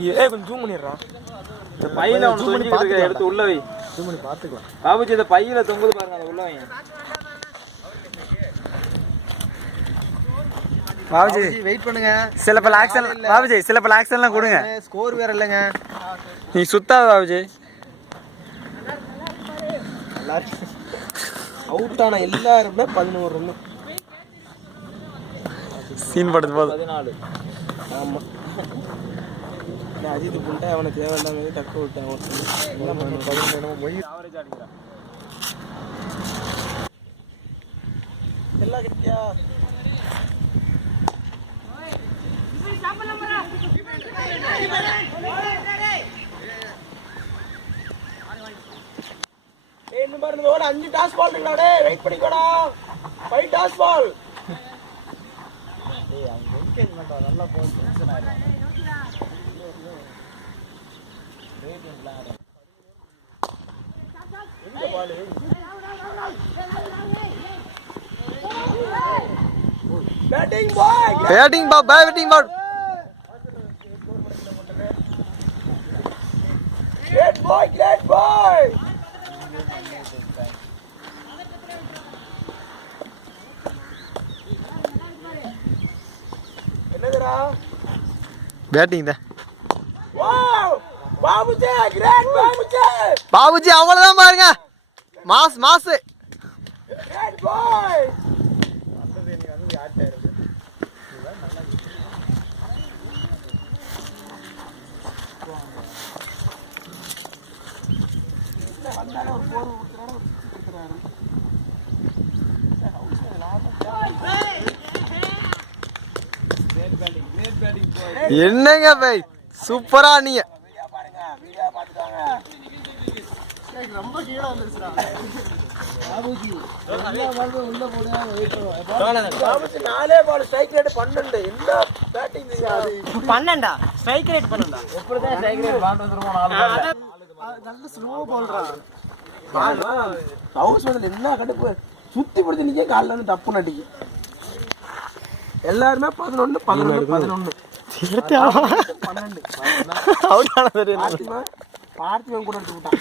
கொஞ்சம் ஜூம் பண்ணிடுறா. இந்த பையில ஒன்று தொங்கிக்கிட்டு இருக்க எடுத்து உள்ள வை. ஜூம் பண்ணி பார்த்துக்கலாம். பாபுஜி இந்த பையில தொங்குது பாருங்க, அதை உள்ள வைங்க. பாபுஜி வெயிட் பண்ணுங்க. சில பல ஆக்ஷன் பாபுஜி, சில பல ஆக்ஷன்லாம் கொடுங்க. ஸ்கோர் வேற இல்லைங்க. நீ சுத்தாத பாபுஜி. அவுட் ஆன எல்லாருமே 11 ரன். சீன் படுத்து போதும். 14. ஆமா, அஜித் புண்டை அவனை தேவையில்லாம டக்கு விட்டான். ஆவரேஜ் அடிக்கிறான் எல்லாம் கிட்டியா. இன்னும் பாருங்க, 5 டாஸ் பால் இருக்குடா. வெயிட் பண்ணிக்கோடா. 5 டாஸ் பால். அங்க விக்கெட் மட்டும் நல்லா போய் டென்ஷன் ஆயிடும். Batting boy, batting ball, batting ball. Great boy, great boy. என்னதுடா? பேட்டிங் தான். Wow Babuji, great Babuji. பாபுஜி அவ்வளவுதான் பாருங்க. Mass mass. Great boy. அது நீங்க வந்து யார்ட்ட இருக்கு? இதுதான் நல்லா இருக்கு. இல்ல வந்தானே ஒரு போர் ஊத்துறாரு, ஒரு ஊத்துறாரு. என்னங்க பாய், சூப்பரா நீங்க. வீடியோ பாருங்க, வீடியோ பாத்துக்கோங்க. ரொம்ப கீழ வந்துருச்சுடா பாபுஜி. எல்லா பாலும் உள்ள போடுங்க, வெயிட் பண்ணுங்க. பாபுஜி 4 பால் ஸ்ட்ரைக் ரேட் 12. என்ன பேட்டிங் அது? 12டா ஸ்ட்ரைக் ரேட் 12டா. எப்படிதான் ஸ்ட்ரைக் ரேட் பால் வந்துருமோ 4 பால். நல்ல ஸ்லோ பால்ரா. ஹவுஸ் வந்து என்ன கடுப்பு சுத்தி பிடிச்சு நிக்க கால்ல இருந்து டப்பு நடிக்கு. எல்லாரும் 11 11 11 12 பார்த்திவன் கூட எடுத்து விட்டான்.